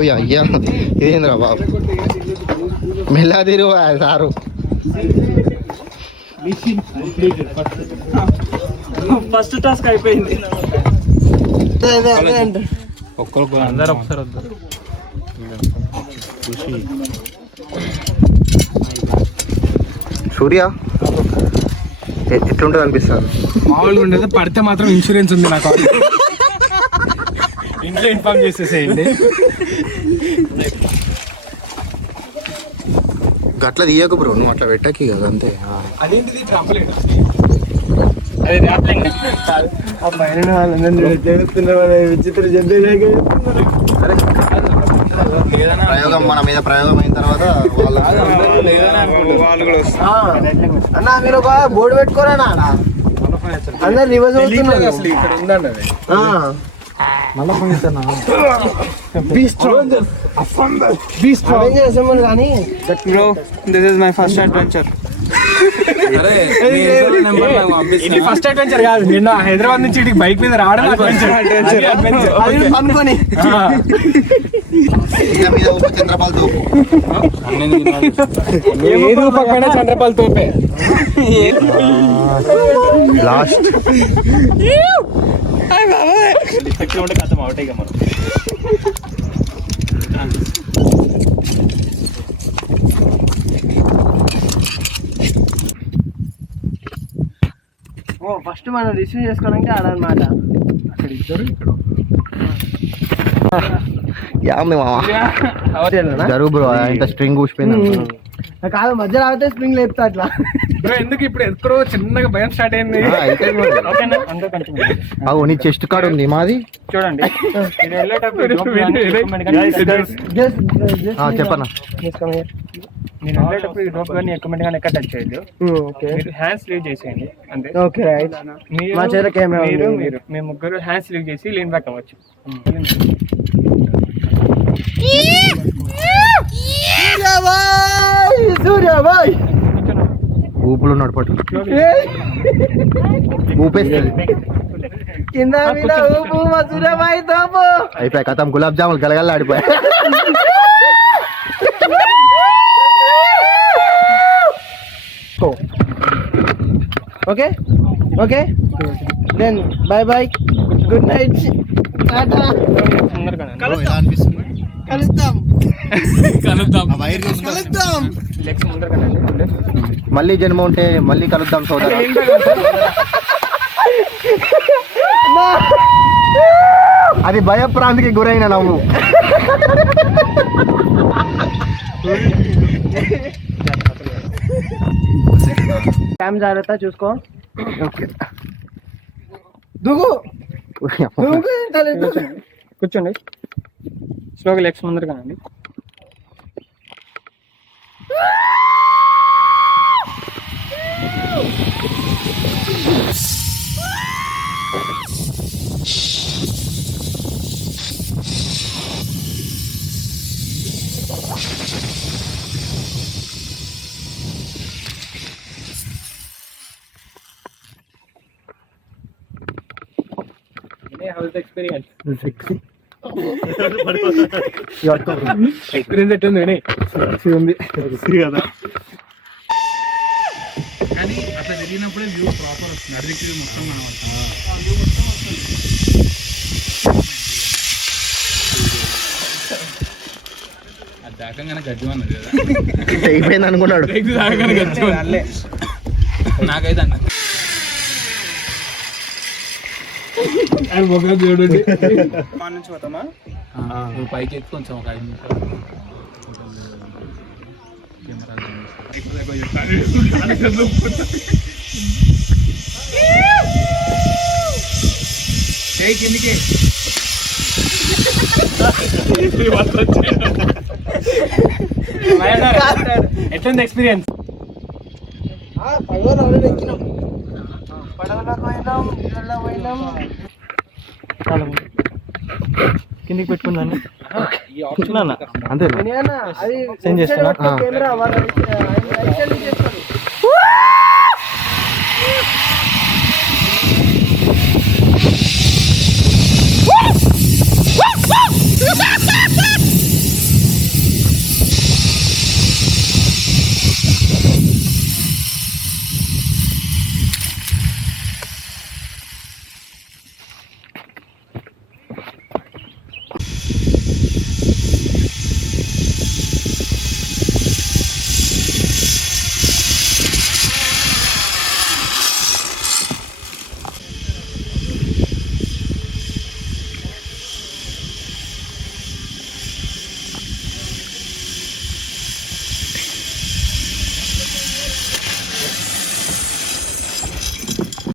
అయ్యా ఇదేంద్రా బాబు మెల్లా తీరు sir. First task అయిపోయింది. ఒక్కరికి అందరు ఒకసారి వద్దాం. సూర్య ఎట్లుంటుంది అనిపిస్తుంది? మామూలుగా ఉండేది, పడితే మాత్రం ఇన్సూరెన్స్ ఉంది నాకు. ఇంట్లో ఇన్ఫార్మ్ చేసేసేయండి. గట్ల తీయకు బ్రో, నువ్వు అట్లా పెట్టకి కదా అంతే. అదేంటిది ట్రాంపోలిన్? ప్రయోగం మన మీద ప్రయోగం అయిన తర్వాత అన్న మీరు ఒక బోర్డు పెట్టుకోరా అందరు రివర్స్ అవుతున్నారు. అసలు ఇక్కడ ఉందండి అది. కానీ this is my first adventure. ఇది ఫస్ట్ అడ్వెంచర్ కాదు, నిన్న హైదరాబాద్ నుంచి ఇటు బైక్ మీద రావడం అడ్వెంచర్. అనుకోని చంద్రపాల్ తోపు ఏదో పక్కన చంద్రపాల్ తోపే. లాస్ట్ ఫస్ట్ మనం రిసీవ్ చేసుకోవడానికి ఆడనమాట. అక్కడ ఇద్దరు ఇక్కడ జరుగు బ్రో, ఇంత స్ట్రింగ్ ఊసిపోయింది. కాదు మధ్యలో ఆగితే స్ప్రింగ్ లేపుతా అట్లా. బ్రో ఎందుకు ఇప్పుడు ఎక్కడో చిన్నగా భయం స్టార్ట్ అయింది. అవు నీ చెస్ట్ కార్డ్ ఉంది మాది చూడండి. చెప్పనా, నేను వెళ్ళేటప్పుడు ఈ రోప్ కానీ ఎక్కువ కానీ ఎక్కడ టచ్ చేయదు. మీరు హ్యాండ్స్ లీవ్ చేసేయండి అంతే. Okay right. మీరు మేము ముగ్గురు హ్యాండ్స్ లీవ్ చేసి లీన్ బ్యాక్ అవ్వచ్చు. ఊపులు నడపట్టు ఊపేస్తుంది కింద మీద ఊపు మా సూర్యబాయ్ తోపు. అయిపోయి కథం గులాబ్ జాములు గలగల ఆడిపోయా. Okay okay then bye bye, good night, tata. కలుద్దాం. మళ్ళీ జన్మ ఉంటే మళ్ళీ కలుద్దాం సోదరా. అది భయప్రాంతికి గురైన నవ్వు. టైం జాగ్రత్త చూసుకో. దూకు కూర్చోండి. స్లోగా లెగ్స్ ముందర కానండి. ఎక్స్పీరియన్స్ ఎట్టుంది ఉంది కదా. కానీ అట్లా తిరిగినప్పుడే వ్యూ ప్రాపర్ వస్తుంది. అడిగి మొత్తం మనం అది దాకంగానే గజ్జు అన్నది కదా, అయిపోయింది అనుకున్నాడు. దాకంగానే గజ్జు నాకైతే అన్న చూడండి. నుంచి పోతామా పైకి ఎత్తి కొంచెం ఒక 5 నిమిషాలు కిందికి. ఎట్లుంది ఎక్స్పీరియన్స్? కిందికి పెట్టుకున్నాను అంతే సెండ్ చేస్తున్నా.